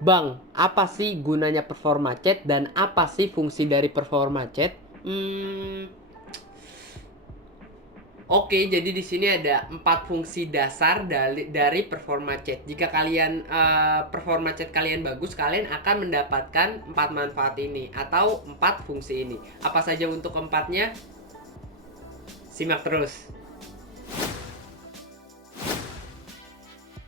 Bang, apa sih gunanya performa chat dan apa sih fungsi dari performa chat? Oke, jadi di sini ada 4 fungsi dasar dari performa chat. Jika kalian performa chat kalian bagus, kalian akan mendapatkan 4 manfaat ini atau 4 fungsi ini. Apa saja untuk keempatnya? Simak terus.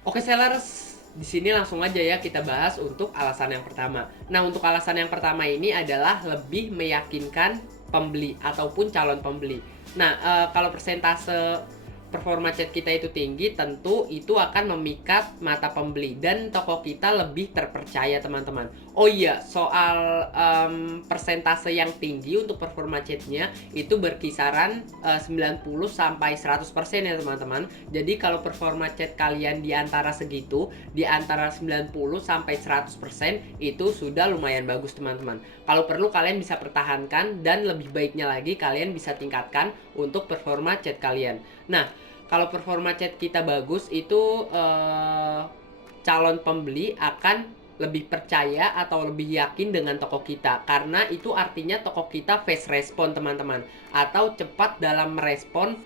Oke sellers, di sini langsung aja ya kita bahas untuk alasan yang pertama. Nah, untuk alasan yang pertama ini adalah lebih meyakinkan pembeli ataupun calon pembeli. Nah, kalau persentase performa chat kita itu tinggi, tentu itu akan memikat mata pembeli dan toko kita lebih terpercaya, teman-teman. Oh iya, soal persentase yang tinggi untuk performa chatnya itu berkisaran 90 sampai 100% ya, teman-teman. Jadi kalau performa chat kalian di antara segitu, di antara 90 sampai 100% itu sudah lumayan bagus, teman-teman. Kalau perlu kalian bisa pertahankan dan lebih baiknya lagi kalian bisa tingkatkan untuk performa chat kalian. Nah, kalau performa chat kita bagus itu calon pembeli akan lebih percaya atau lebih yakin dengan toko kita, karena itu artinya toko kita fast respon, teman-teman, atau cepat dalam merespon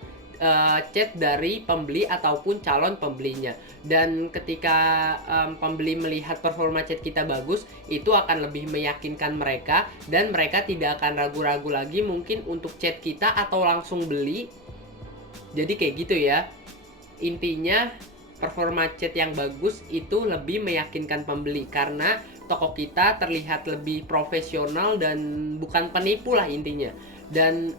chat dari pembeli ataupun calon pembelinya. Dan ketika pembeli melihat performa chat kita bagus, itu akan lebih meyakinkan mereka dan mereka tidak akan ragu-ragu lagi mungkin untuk chat kita atau langsung beli. Jadi kayak gitu ya. Intinya performa chat yang bagus itu lebih meyakinkan pembeli karena toko kita terlihat lebih profesional dan bukan penipu lah intinya. Dan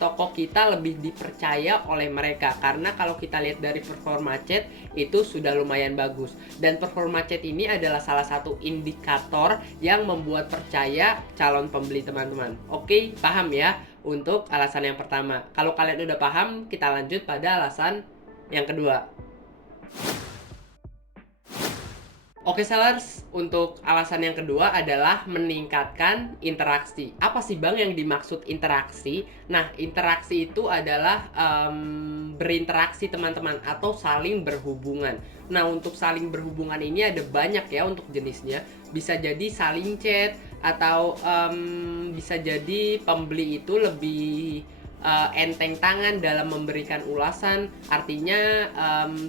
toko kita lebih dipercaya oleh mereka karena kalau kita lihat dari performa chat itu sudah lumayan bagus. Dan performa chat ini adalah salah satu indikator yang membuat percaya calon pembeli, teman-teman. Oke, paham ya untuk alasan yang pertama. Kalau kalian udah paham, kita lanjut pada alasan yang kedua. Oke sellers, untuk alasan yang kedua adalah meningkatkan interaksi. Apa sih bang yang dimaksud interaksi? Nah, interaksi itu adalah berinteraksi, teman-teman, atau saling berhubungan. Nah, untuk saling berhubungan ini ada banyak ya untuk jenisnya. Bisa jadi saling chat atau bisa jadi pembeli itu lebih enteng tangan dalam memberikan ulasan. Artinya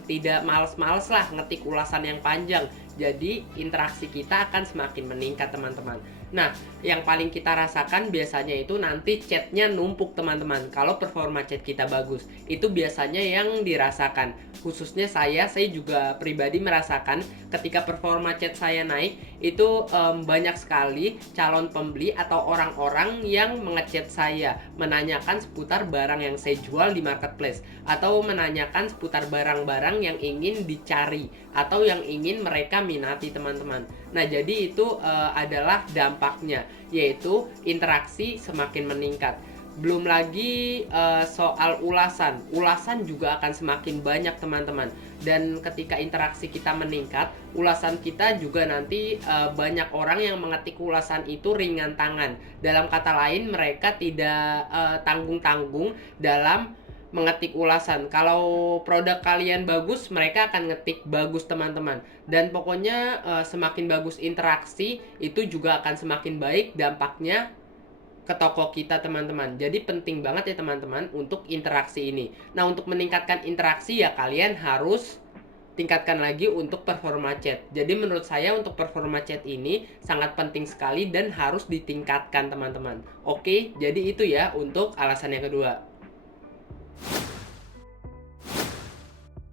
tidak males-males lah ngetik ulasan yang panjang. Jadi interaksi kita akan semakin meningkat, teman-teman. Nah, yang paling kita rasakan biasanya itu nanti chatnya numpuk, teman-teman. Kalau performa chat kita bagus, itu biasanya yang dirasakan. Khususnya saya juga pribadi merasakan ketika performa chat saya naik, itu banyak sekali calon pembeli atau orang-orang yang mengechat saya, menanyakan seputar barang yang saya jual di marketplace, atau menanyakan seputar barang-barang yang ingin dicari atau yang ingin mereka minati, teman-teman. Nah, jadi itu adalah dampaknya, yaitu interaksi semakin meningkat. Belum lagi soal ulasan juga akan semakin banyak, teman-teman. Dan ketika interaksi kita meningkat, ulasan kita juga nanti banyak orang yang mengetik ulasan itu ringan tangan. Dalam kata lain, mereka tidak tanggung-tanggung dalam mengetik ulasan. Kalau produk kalian bagus, mereka akan ngetik bagus, teman-teman. Dan pokoknya semakin bagus interaksi, itu juga akan semakin baik dampaknya ke toko kita, teman-teman. Jadi penting banget ya, teman-teman, untuk interaksi ini. Nah, untuk meningkatkan interaksi ya kalian harus tingkatkan lagi untuk performa chat. Jadi menurut saya untuk performa chat ini sangat penting sekali dan harus ditingkatkan, teman-teman. Oke, jadi itu ya untuk alasan yang kedua.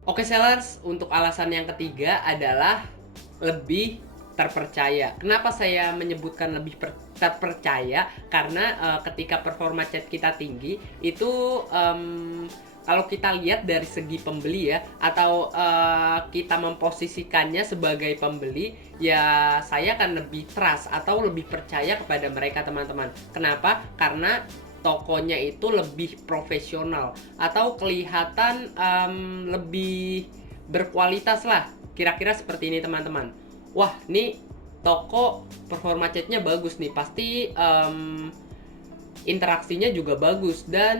Oke sellers, untuk alasan yang ketiga adalah lebih terpercaya. Kenapa saya menyebutkan lebih terpercaya? Karena ketika performa chat kita tinggi, itu kalau kita lihat dari segi pembeli ya, atau kita memposisikannya sebagai pembeli, ya saya akan lebih trust atau lebih percaya kepada mereka, teman-teman. Kenapa? Karena tokonya itu lebih profesional atau kelihatan lebih berkualitas lah, kira-kira seperti ini, teman-teman. Wah, nih toko performa chatnya bagus nih, pasti interaksinya juga bagus dan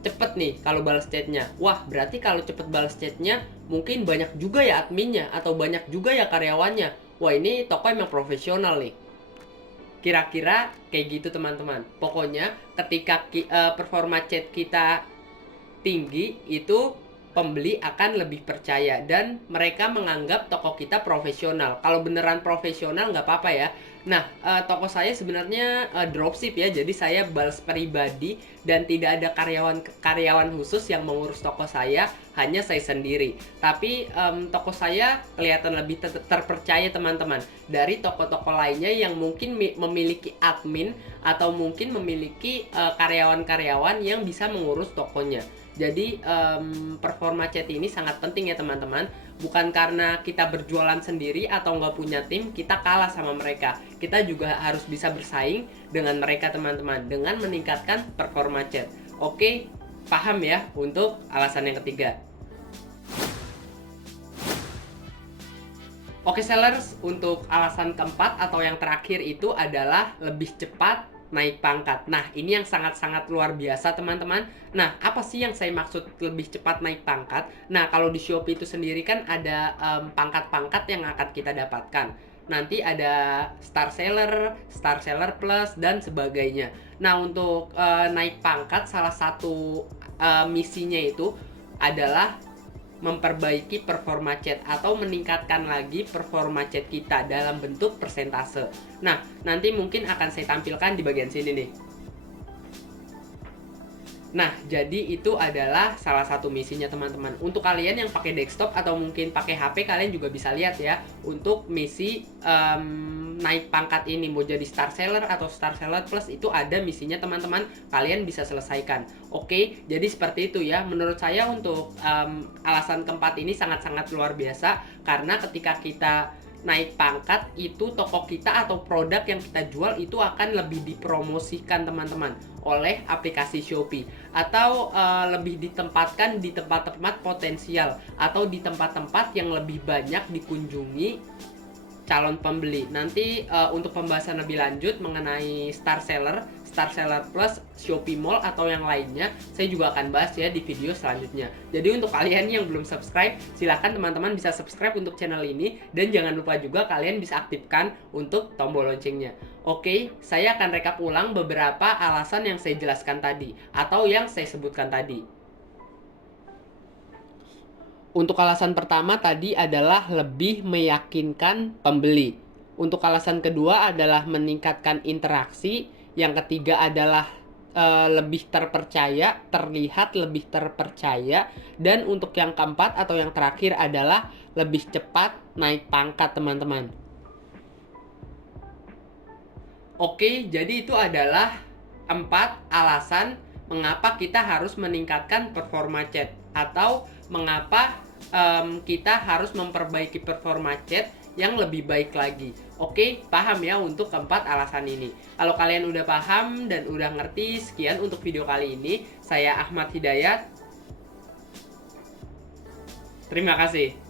cepet nih kalau balas chatnya. Wah, berarti kalau cepet balas chatnya mungkin banyak juga ya adminnya atau banyak juga ya karyawannya. wah ini toko emang profesional nih. Kira-kira kayak gitu teman-teman. Pokoknya ketika performa chat kita tinggi, itu pembeli akan lebih percaya dan mereka menganggap toko kita profesional. Kalau beneran profesional nggak apa-apa ya. Nah, toko saya sebenarnya dropship ya, jadi saya balas pribadi dan tidak ada karyawan khusus yang mengurus toko saya, hanya saya sendiri. Tapi toko saya kelihatan lebih terpercaya teman-teman dari toko-toko lainnya yang mungkin memiliki admin atau mungkin memiliki karyawan-karyawan yang bisa mengurus tokonya. Jadi performa chat ini sangat penting ya teman-teman. Bukan karena kita berjualan sendiri atau nggak punya tim, kita kalah sama mereka. Kita juga harus bisa bersaing dengan mereka teman-teman, dengan meningkatkan performa chat. Oke, paham ya untuk alasan yang ketiga. Oke sellers, untuk alasan keempat atau yang terakhir itu adalah lebih cepat naik pangkat. Nah, ini yang sangat-sangat luar biasa teman-teman. Nah, apa sih yang saya maksud lebih cepat naik pangkat? Nah, kalau di Shopee itu sendiri kan ada pangkat-pangkat yang akan kita dapatkan. Nanti ada Star Seller Plus, dan sebagainya. Nah, untuk naik pangkat, salah satu misinya itu adalah memperbaiki performa chat atau meningkatkan lagi performa chat kita dalam bentuk persentase. Nah, nanti mungkin akan saya tampilkan di bagian sini nih. Nah, jadi itu adalah salah satu misinya teman-teman. Untuk kalian yang pakai desktop atau mungkin pakai HP, kalian juga bisa lihat ya. Untuk misi naik pangkat ini, mau jadi Star Seller atau Star Seller Plus, itu ada misinya teman-teman. Kalian bisa selesaikan. Oke, jadi seperti itu ya. Menurut saya untuk alasan keempat ini sangat-sangat luar biasa. Karena ketika kita naik pangkat, itu toko kita atau produk yang kita jual itu akan lebih dipromosikan teman-teman oleh aplikasi Shopee, atau lebih ditempatkan di tempat-tempat potensial atau di tempat-tempat yang lebih banyak dikunjungi calon pembeli. Nanti untuk pembahasan lebih lanjut mengenai Star Seller Plus, Shopee Mall atau yang lainnya, saya juga akan bahas ya di video selanjutnya. Jadi untuk kalian yang belum subscribe, silahkan teman-teman bisa subscribe untuk channel ini, dan jangan lupa juga kalian bisa aktifkan untuk tombol loncengnya. Oke, saya akan rekap ulang beberapa alasan yang saya jelaskan tadi atau yang saya sebutkan tadi. Untuk alasan pertama tadi adalah lebih meyakinkan pembeli. Untuk alasan kedua adalah meningkatkan interaksi. Yang ketiga adalah lebih terpercaya, terlihat lebih terpercaya. Dan untuk yang keempat atau yang terakhir adalah lebih cepat naik pangkat teman-teman. Oke, jadi itu adalah 4 alasan mengapa kita harus meningkatkan performa chat, atau mengapa kita harus memperbaiki performa chat yang lebih baik lagi. Oke, paham ya untuk keempat alasan ini. Kalau kalian udah paham dan udah ngerti, sekian untuk video kali ini. Saya Ahmad Hidayat. Terima kasih.